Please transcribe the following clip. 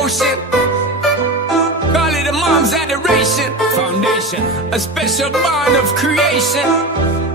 devotion. Call it a mom's adoration. Foundation, a special bond of creation.